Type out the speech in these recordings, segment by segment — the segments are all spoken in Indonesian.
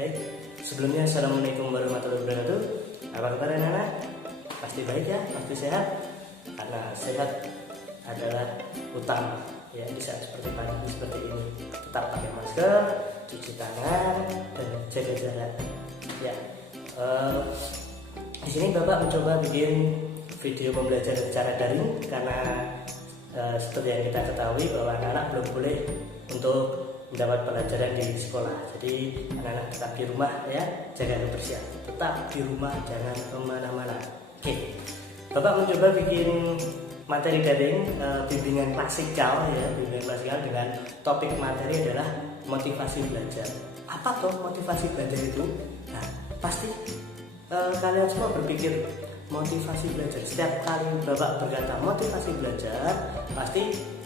Baik, sebelumnya Assalamualaikum warahmatullahi wabarakatuh. Apa kabar anak-anak? Pasti baik ya, pasti sehat. Karena sehat adalah utama ya di saat seperti pandemi seperti ini. Tetap pakai masker, cuci tangan, dan jaga jarak. Ya, di sini Bapak mencoba bikin video pembelajaran secara daring karena seperti yang kita ketahui bahwa anak-anak belum boleh untuk mendapat pelajaran di sekolah. Jadi anak-anak tetap di rumah ya, jaga kebersihan. Tetap di rumah, jangan kemana-mana. Oke, Bapak mencoba bikin materi daring bimbingan klasikal ya, bimbingan klasikal dengan topik materi adalah motivasi belajar. Apa toh motivasi belajar itu? Nah, pasti kalian semua berpikir motivasi belajar. Setiap kali Bapak berkata motivasi belajar, pasti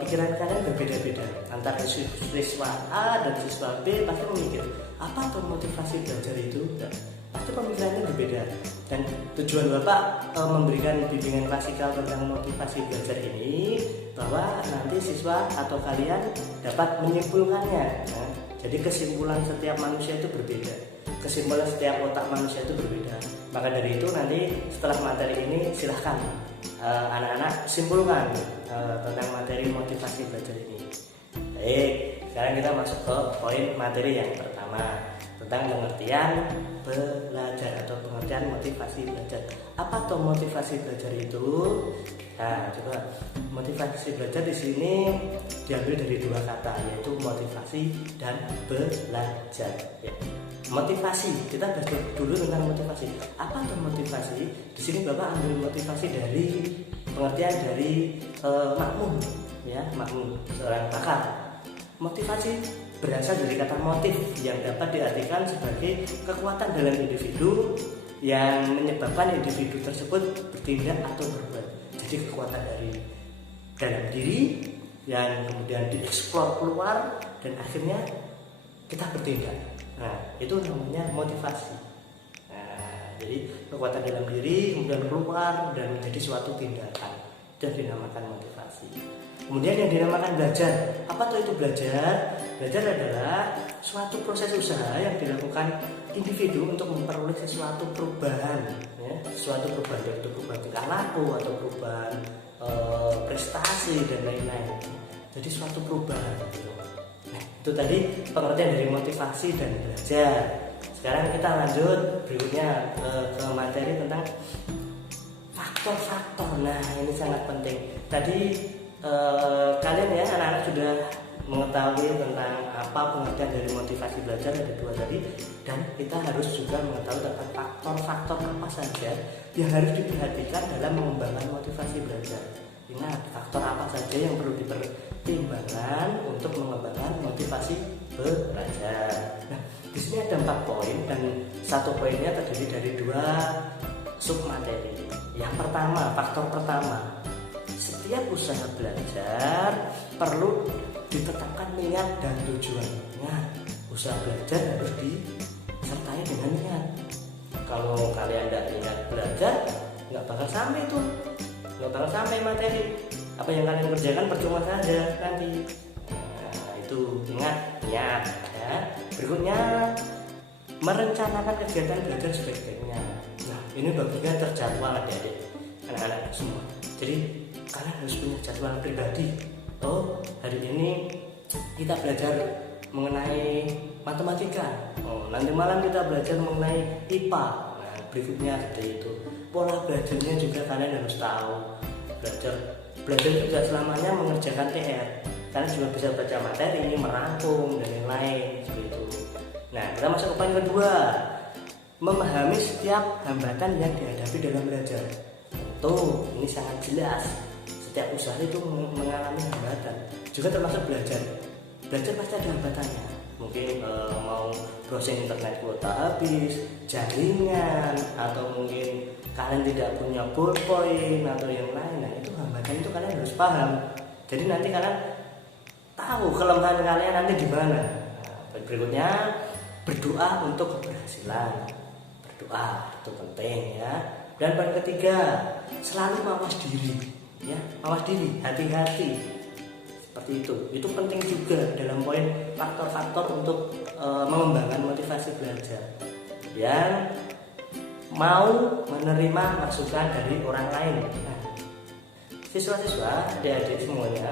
pikiran kalian berbeda-beda. Antara siswa A dan siswa B pasti memikir apa tuh motivasi belajar itu? Nah, pasti pemikirannya berbeda. Dan tujuan Bapak memberikan bimbingan klasikal tentang motivasi belajar ini bahwa nanti siswa atau kalian dapat menyimpulkannya. Nah, jadi kesimpulan setiap manusia itu berbeda. Kesimpulan setiap otak manusia itu berbeda. Maka dari itu nanti setelah materi ini silahkan anak-anak simpulkan tentang materi motivasi belajar ini. Baik, sekarang kita masuk ke poin materi yang pertama tentang pengertian belajar atau pengertian motivasi belajar. Apa tuh motivasi belajar itu? Nah, coba motivasi belajar di sini diambil dari dua kata, yaitu motivasi dan belajar. Ya. Motivasi, kita belajar dulu tentang motivasi. Apa tuh motivasi? Di sini Bapak ambil motivasi dari pengertian dari Makmum, ya, Makmum seorang pakar. Motivasi berasal dari kata motif yang dapat diartikan sebagai kekuatan dalam individu yang menyebabkan individu tersebut bertindak atau berbuat. Jadi kekuatan dari dalam diri yang kemudian dieksplor keluar dan akhirnya kita bertindak. Nah, itu namanya motivasi. Nah, jadi kekuatan dalam diri kemudian keluar dan menjadi suatu tindakan, dan dinamakan motivasi. Kemudian yang dinamakan belajar. Apa tuh itu belajar? Belajar adalah suatu proses usaha yang dilakukan individu untuk memperoleh sesuatu perubahan, ya, sesuatu perubahan, yaitu perubahan tingkah laku atau perubahan prestasi dan lain-lain. Jadi suatu perubahan. Nah, itu tadi pengertian dari motivasi dan belajar. Sekarang kita lanjut berikutnya ke materi tentang faktor-faktor. Nah, ini sangat penting. Tadi kalian ya anak-anak sudah mengetahui tentang apa pengertian dari motivasi belajar, ada dua tadi, dan kita harus juga mengetahui tentang faktor-faktor apa saja yang harus diperhatikan dalam mengembangkan motivasi belajar. Ingat, faktor apa saja yang perlu dipertimbangkan untuk mengembangkan motivasi belajar. Nah, di sini ada 4 poin dan satu poinnya terdiri dari 2 submateri. Yang pertama, faktor pertama, setiap usaha belajar perlu ditetapkan niat dan tujuan. Nah, usaha belajar harus disertai dengan niat. Kalau kalian tidak niat belajar, nggak bakal sampai tuh, nggak bakal sampai materi. Apa yang kalian kerjakan percuma saja nanti. Nah, itu ingat niat. Ya. Berikutnya, merencanakan kegiatan belajar sebaik-baiknya. Nah, ini bagusnya terjadwal adik-adik, anak-anak semua. Jadi kalian harus punya jadwal pribadi. Oh, hari ini kita belajar mengenai matematika. Oh, nanti malam kita belajar mengenai IPA. Nah, berikutnya seperti itu. Pola belajarnya juga kalian harus tahu. Belajar juga selamanya mengerjakan PR. Kalian juga bisa baca materi, merangkum dan lain-lain seperti itu. Nah, kita masuk ke poin kedua. Memahami setiap hambatan yang dihadapi dalam belajar. Tentu ini sangat jelas. Setiap usaha itu mengalami hambatan, juga termasuk belajar. Belajar pasti ada hambatannya. Mungkin mau browsing internet kuota habis, jaringan, atau mungkin kalian tidak punya ballpoint atau yang lain. Nah, itu hambatan itu kalian harus paham. Jadi nanti kalian tahu kelemahan kalian nanti di mana. Nah, berikutnya, berdoa untuk keberhasilan. Berdoa itu penting ya. Dan poin ketiga, selalu mawas diri. Ya, mawas diri, hati-hati. seperti itu penting juga dalam poin faktor-faktor untuk mengembangkan motivasi belajar. Yang mau menerima masukan dari orang lain. Nah, siswa-siswa, adik-adik semuanya,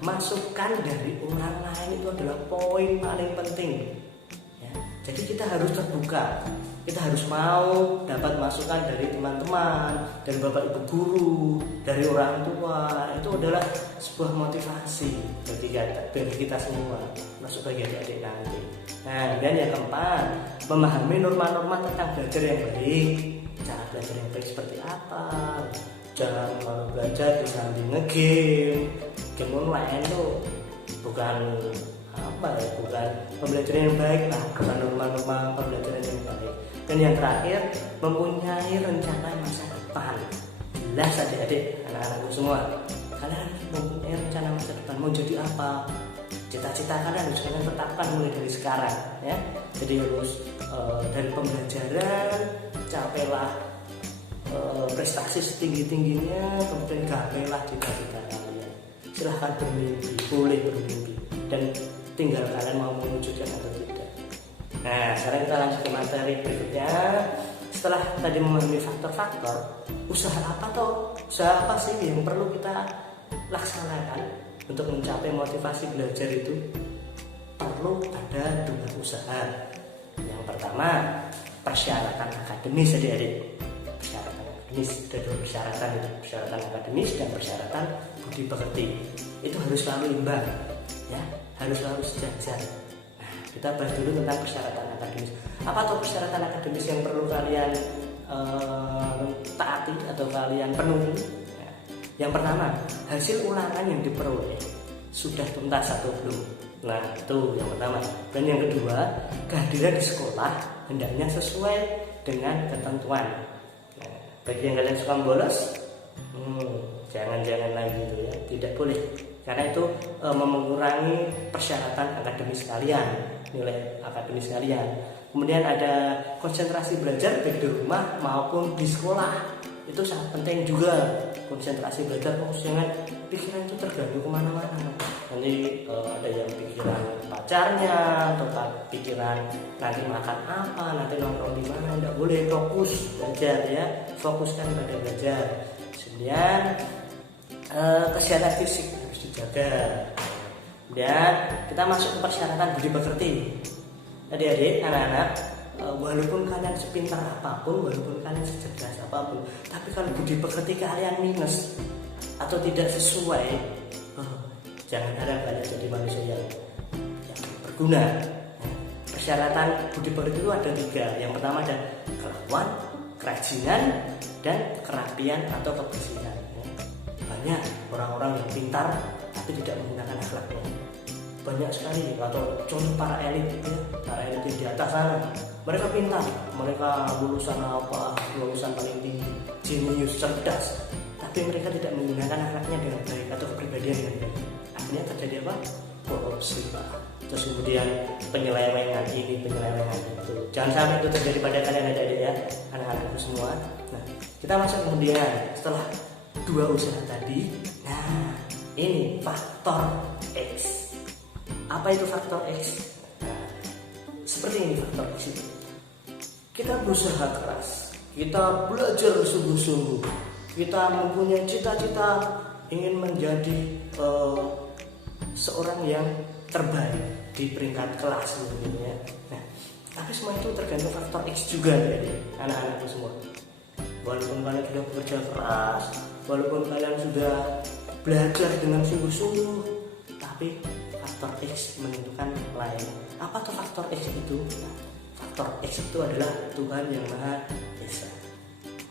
masukan dari orang lain itu adalah poin paling penting. Ya, jadi kita harus terbuka, kita harus mau dapat masukan dari teman-teman, dari bapak ibu guru, dari orang tua. Itu adalah sebuah motivasi bagi kita semua, masuk bagi adik-adik nanti. Nah, dan yang keempat, memahami norma-norma tentang belajar yang baik. Cara belajar yang baik seperti apa? Jangan kalau belajar sambil ngegame. Game online itu bukan bukan pembelajaran yang baik lah, bukan norma-norma pembelajaran yang baik. Dan yang terakhir, mempunyai rencana masa depan. Jelas adik-adik, anak-anakku semua, kalian mempunyai rencana masa depan, mau jadi apa? Cita-cita kalian harus kalian tetapkan mulai dari sekarang, ya. Jadi harus dari pembelajaran capailah prestasi setinggi-tingginya, kemudian gapailah cita-cita kalian. Silahkan bermimpi, boleh bermimpi, dan tinggal kalian mau mewujudkan atau tidak. Nah, sekarang kita lanjut ke materi berikutnya. Setelah tadi memahami faktor-faktor, usaha apa sih yang perlu kita laksanakan untuk mencapai motivasi belajar itu? Perlu ada 2 usaha. Yang pertama, persyaratan akademis adik-adik. Persyaratan akademis, ada 2 persyaratan itu, persyaratan akademis dan persyaratan budi pekerti. Itu harus selalu imbang, ya, harus selalu sejajar. Nah, kita bahas dulu tentang persyaratan akademis. Apa tuh persyaratan akademis yang perlu kalian taati atau kalian penuhi? Nah, yang pertama, hasil ulangan yang diperoleh sudah tuntas atau belum. Nah, itu yang pertama. Dan yang kedua, kehadiran di sekolah hendaknya sesuai dengan ketentuan. Nah, bagi yang kalian suka bolos, jangan lagi itu ya, tidak boleh. Karena itu mengurangi persyaratan akademis kalian, nilai akademis kalian. Kemudian ada konsentrasi belajar baik di rumah maupun di sekolah. Itu sangat penting juga, konsentrasi belajar. Jangan pikiran itu terganggu kemana-mana. Nanti ada yang pikiran pacarnya, atau pikiran nanti makan apa, nanti nongkrong di mana. Tidak boleh, fokus belajar ya, fokuskan pada belajar. Kemudian kesehatan fisik harus dijaga. Dan kita masuk ke persyaratan budi pekerti. Adik-adik, anak-anak, walaupun kalian sepintar apapun, walaupun kalian secerdas apapun, tapi kalau budi pekerti kalian minus atau tidak sesuai, jangan harap kalian jadi manusia yang berguna. Persyaratan budi pekerti itu ada 3. Yang pertama ada kelakuan, kerajinan, dan kerapian atau kebersihan. Banyak orang-orang yang pintar tapi tidak menggunakan akhlaknya. Banyak sekali, atau contoh para elit ya, para elit di atas sana, mereka pintar, mereka lulusan paling tinggi, jenius, cerdas, tapi mereka tidak menggunakan akhlaknya dengan baik atau kepribadian dengan baik. Akhirnya terjadi apa? Korupsi, Pak. Terus kemudian penyelewengan ini, penyelewengan itu. Jangan sampai itu terjadi pada kalian adik-adik ya, anak-anakku semua. Nah, kita masuk kemudian setelah 2 usaha tadi. Nah, ini faktor X. Apa itu faktor X? Nah, seperti ini faktor X itu. Kita berusaha keras, kita belajar sungguh-sungguh, kita mempunyai cita-cita ingin menjadi seorang yang terbaik di peringkat kelas mungkin ya. Nah, tapi semua itu tergantung faktor X juga ya, anak-anakku semua. Walaupun kalian sudah bekerja keras, walaupun kalian sudah belajar dengan sungguh-sungguh, tapi faktor X menentukan lain. Apa tuh faktor X itu? Nah, faktor X itu adalah Tuhan yang Maha Esa.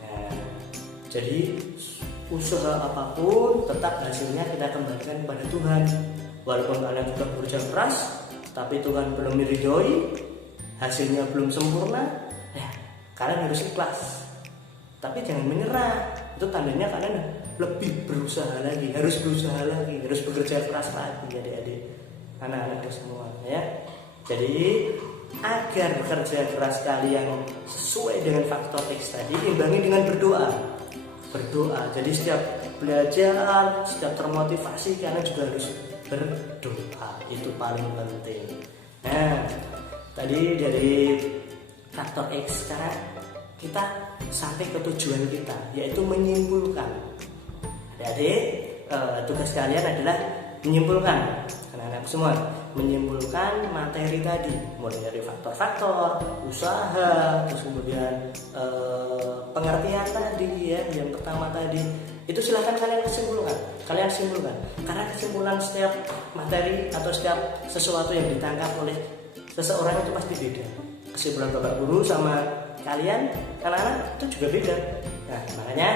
Nah, jadi usaha apapun tetap hasilnya kita kembalikan kepada Tuhan. Walaupun kalian sudah bekerja keras, tapi Tuhan belum meridhoi, hasilnya belum sempurna, ya kalian harus ikhlas. Tapi jangan menyerah. Itu tandanya kalian lebih berusaha lagi, harus berusaha lagi, harus bekerja keras lagi, adik-adik, anak-anak semua ya. Jadi agar bekerja keras kalian sesuai dengan faktor X tadi, imbangi dengan berdoa. Jadi setiap belajar, setiap termotivasi, kalian juga harus berdoa, itu paling penting. Nah, tadi dari faktor X, sekarang kita sampai ke tujuan kita, yaitu menyimpulkan. Adik-adik, tugas kalian adalah menyimpulkan, anak-anak semua, menyimpulkan materi tadi, mulai dari faktor-faktor, usaha, terus kemudian pengertian tadi ya, yang pertama tadi, itu silahkan kalian simpulkan, karena kesimpulan setiap materi atau setiap sesuatu yang ditangkap oleh seseorang itu pasti beda. Kesimpulan bapak guru sama kalian anak-anak itu juga beda. Nah, makanya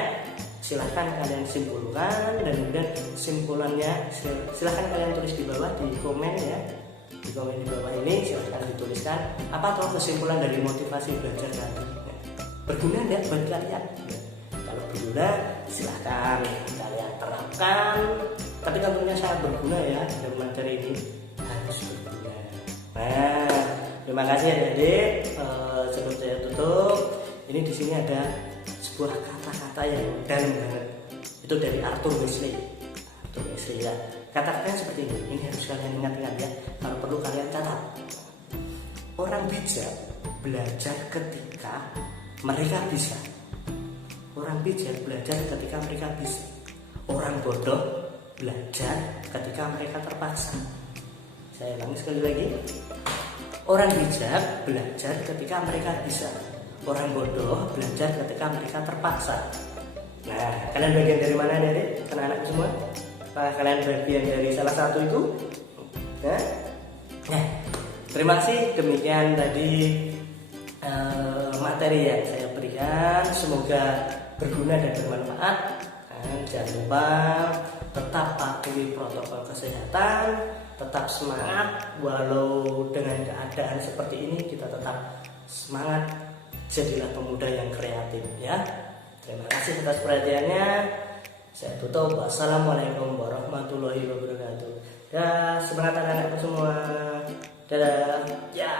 silahkan kalian simpulkan, dan kemudian kesimpulannya silahkan kalian tulis di bawah di komen ya, di komen di bawah ini silahkan dituliskan apa tuh kesimpulan dari motivasi belajar tadi. Berguna nggak buat kalian? Kalau berguna silahkan kalian terapkan, tapi tentunya sangat berguna ya, dalam materi ini harus berguna. Nah, terima kasih adik-adik. Sebelum saya tutup, ini di sini ada sebuah kata-kata yang dalam banget. Itu dari Arthur Wesley ya. Kata-katanya seperti ini harus kalian ingat-ingat ya. Kalau perlu kalian catat. Orang bijak belajar ketika mereka bisa. Orang bijak belajar ketika mereka bisa. Orang bodoh belajar ketika mereka terpaksa. Saya ulangi sekali lagi. Orang bijak belajar ketika mereka bisa. Orang bodoh belajar ketika mereka terpaksa. Nah, kalian bagian dari mana nih adik? Anak-anak semua? Nah, kalian bagian dari salah satu itu? Nah, terima kasih. Demikian tadi materi yang saya berikan. Semoga berguna dan bermanfaat. Jangan lupa tetap patuhi protokol kesehatan, tetap semangat walau dengan keadaan seperti ini, kita tetap semangat, jadilah pemuda yang kreatif ya. Terima kasih atas perhatiannya. Saya tutup. Wassalamualaikum warahmatullahi wabarakatuh. Ya, semangat anak-anakku semua. Dadah. Ya.